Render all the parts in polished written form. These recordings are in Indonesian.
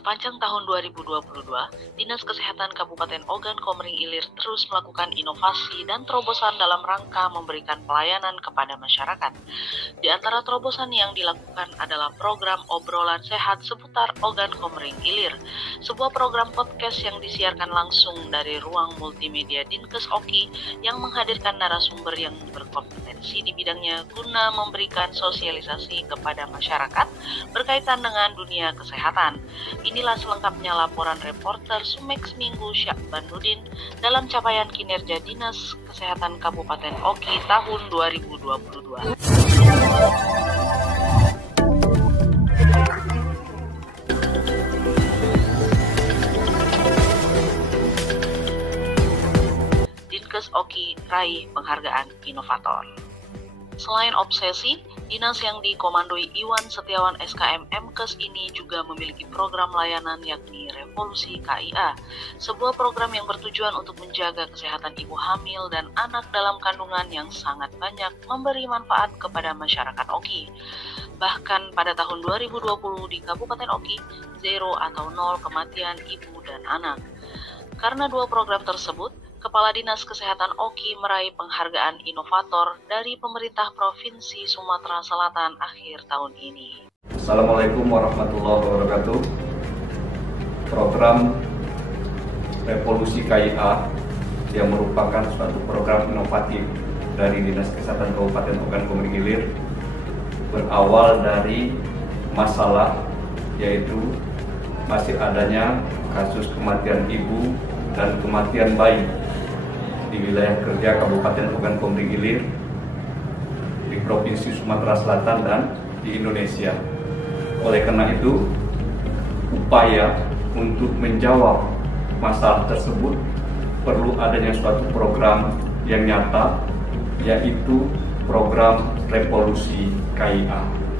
Sepanjang tahun 2022, Dinas Kesehatan Kabupaten Ogan Komering Ilir terus melakukan inovasi dan terobosan dalam rangka memberikan pelayanan kepada masyarakat. Di antara terobosan yang dilakukan adalah program obrolan sehat seputar Ogan Komering Ilir, sebuah program podcast yang disiarkan langsung dari ruang multimedia Dinkes Oki yang menghadirkan narasumber yang berkompetensi di bidangnya guna memberikan sosialisasi kepada masyarakat berkaitan dengan dunia kesehatan. Inilah selengkapnya laporan reporter Sumex Minggu Syakbanuddin dalam capaian kinerja Dinas Kesehatan Kabupaten Oki tahun 2022. Dinkes Oki raih penghargaan inovator. Selain obsesi, dinas yang dikomandoi Iwan Setiawan SKM Mkes ini juga memiliki program layanan yakni Revolusi KIA, sebuah program yang bertujuan untuk menjaga kesehatan ibu hamil dan anak dalam kandungan yang sangat banyak memberi manfaat kepada masyarakat Oki. Bahkan pada tahun 2020 di Kabupaten Oki, 0 atau 0 kematian ibu dan anak. Karena dua program tersebut, Kepala Dinas Kesehatan Oki meraih penghargaan inovator dari pemerintah Provinsi Sumatera Selatan akhir tahun ini. Assalamualaikum warahmatullahi wabarakatuh. Program Revolusi KIA yang merupakan suatu program inovatif dari Dinas Kesehatan Kabupaten Ogan Komering Ilir berawal dari masalah yaitu masih adanya kasus kematian ibu dan kematian bayi di wilayah kerja Kabupaten Ogan Komering Ilir, di Provinsi Sumatera Selatan dan di Indonesia. Oleh karena itu, upaya untuk menjawab masalah tersebut perlu adanya suatu program yang nyata, yaitu program Revolusi KIA.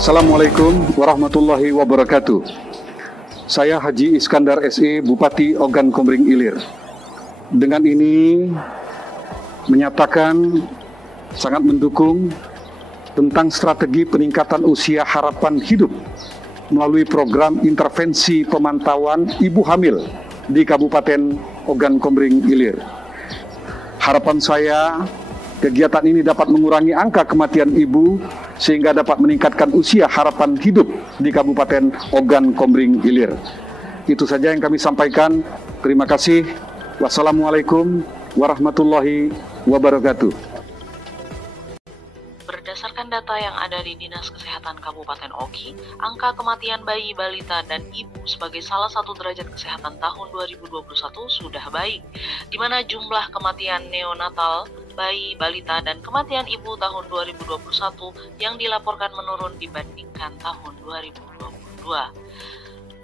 Assalamualaikum warahmatullahi wabarakatuh. Saya Haji Iskandar SE, Bupati Ogan Komering Ilir. Dengan ini menyatakan sangat mendukung tentang strategi peningkatan usia harapan hidup melalui program intervensi pemantauan ibu hamil di Kabupaten Ogan Komering Ilir. Harapan saya, kegiatan ini dapat mengurangi angka kematian ibu sehingga dapat meningkatkan usia harapan hidup di Kabupaten Ogan Komering Ilir. Itu saja yang kami sampaikan. Terima kasih. Wassalamualaikum warahmatullahi wabarakatuh. Berdasarkan data yang ada di Dinas Kesehatan Kabupaten Oki, angka kematian bayi, balita, dan ibu sebagai salah satu derajat kesehatan tahun 2021 sudah baik, di mana jumlah kematian neonatal, bayi, balita, dan kematian ibu tahun 2021 yang dilaporkan menurun dibandingkan tahun 2022.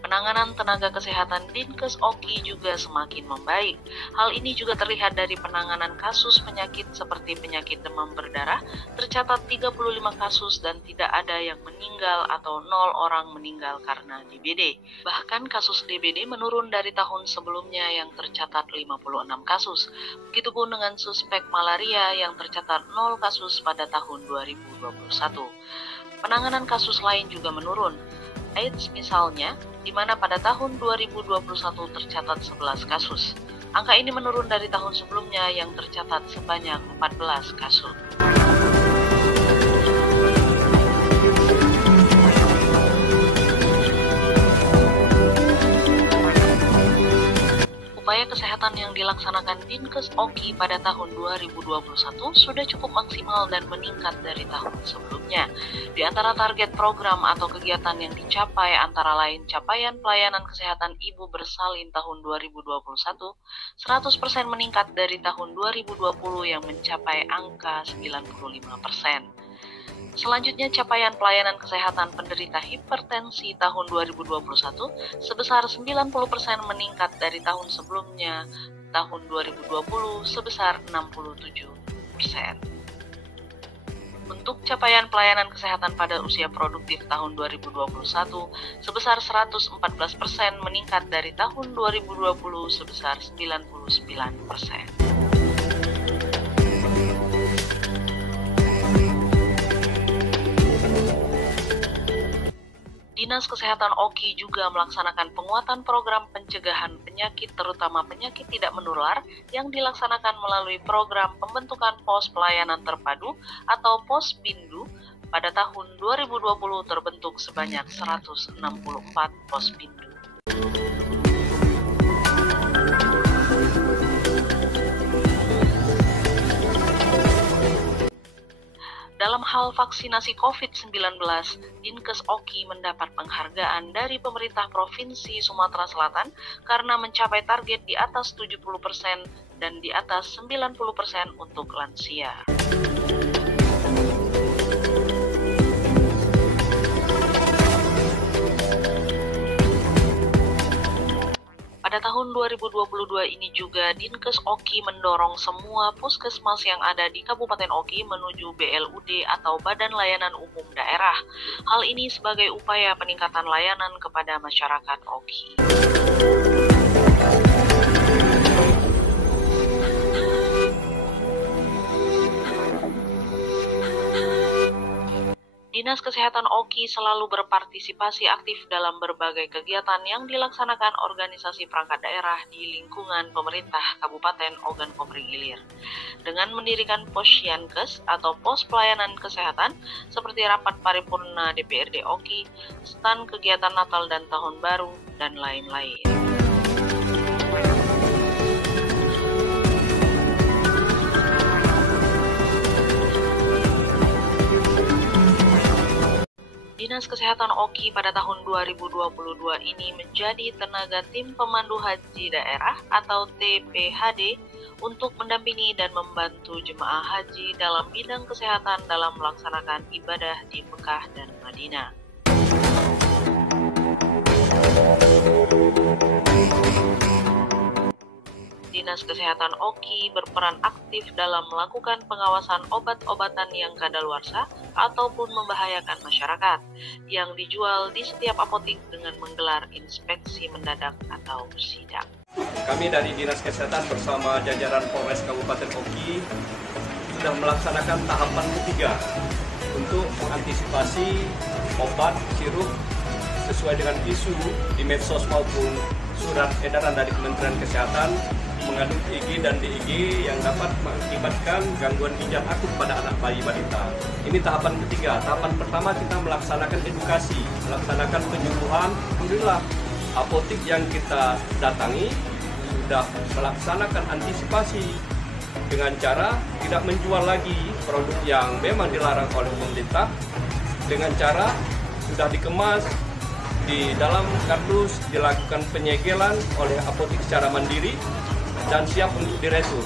Penanganan tenaga kesehatan Dinkes Oki juga semakin membaik. Hal ini juga terlihat dari penanganan kasus penyakit seperti penyakit demam berdarah, tercatat 35 kasus dan tidak ada yang meninggal atau 0 orang meninggal karena DBD. Bahkan kasus DBD menurun dari tahun sebelumnya yang tercatat 56 kasus. Begitupun dengan suspek malaria yang tercatat 0 kasus pada tahun 2021. Penanganan kasus lain juga menurun. AIDS misalnya, di mana pada tahun 2021 tercatat 11 kasus. Angka ini menurun dari tahun sebelumnya yang tercatat sebanyak 14 kasus. Upaya kesehatan yang dilaksanakan Dinkes Oki pada tahun 2021 sudah cukup maksimal dan meningkat dari tahun sebelumnya. Di antara target program atau kegiatan yang dicapai antara lain capaian pelayanan kesehatan ibu bersalin tahun 2021, 100% meningkat dari tahun 2020 yang mencapai angka 95%. Selanjutnya, capaian pelayanan kesehatan penderita hipertensi tahun 2021 sebesar 90% meningkat dari tahun sebelumnya, tahun 2020 sebesar 67%. Untuk capaian pelayanan kesehatan pada usia produktif tahun 2021 sebesar 114% meningkat dari tahun 2020 sebesar 99%. Dinas Kesehatan Oki juga melaksanakan penguatan program pencegahan penyakit terutama penyakit tidak menular yang dilaksanakan melalui program pembentukan pos pelayanan terpadu atau Pospindu. Pada tahun 2020 terbentuk sebanyak 164 Pospindu. Dalam hal vaksinasi COVID-19, Dinkes Oki mendapat penghargaan dari pemerintah Provinsi Sumatera Selatan karena mencapai target di atas 70% dan di atas 90% untuk lansia. Pada tahun 2022 ini juga Dinkes Oki mendorong semua puskesmas yang ada di Kabupaten Oki menuju BLUD atau Badan Layanan Umum Daerah. Hal ini sebagai upaya peningkatan layanan kepada masyarakat Oki. Dinas Kesehatan Oki selalu berpartisipasi aktif dalam berbagai kegiatan yang dilaksanakan organisasi perangkat daerah di lingkungan pemerintah Kabupaten Ogan Komering Ilir. Dengan mendirikan Posyankes atau Pos Pelayanan Kesehatan seperti rapat paripurna DPRD Oki, stand kegiatan Natal dan Tahun Baru, dan lain-lain. Dinas Kesehatan Oki pada tahun 2022 ini menjadi tenaga tim pemandu haji daerah atau TPHD untuk mendampingi dan membantu jemaah haji dalam bidang kesehatan dalam melaksanakan ibadah di Mekah dan Madinah. Dinas Kesehatan Oki berperan aktif dalam melakukan pengawasan obat-obatan yang kadaluarsa ataupun membahayakan masyarakat yang dijual di setiap apotik dengan menggelar inspeksi mendadak atau sidak. Kami dari Dinas Kesehatan bersama jajaran Polres Kabupaten Oki sudah melaksanakan tahapan ketiga untuk mengantisipasi obat sirup sesuai dengan isu di medsos maupun surat edaran dari Kementerian Kesehatan mengandung IG dan DIG yang dapat mengakibatkan gangguan ginjal akut pada anak bayi balita. Ini tahapan ketiga. Tahapan pertama kita melaksanakan edukasi, melaksanakan penyuluhan. Alhamdulillah, apotik yang kita datangi sudah melaksanakan antisipasi dengan cara tidak menjual lagi produk yang memang dilarang oleh pemerintah, dengan cara sudah dikemas di dalam kardus, dilakukan penyegelan oleh apotik secara mandiri dan siap untuk diretur.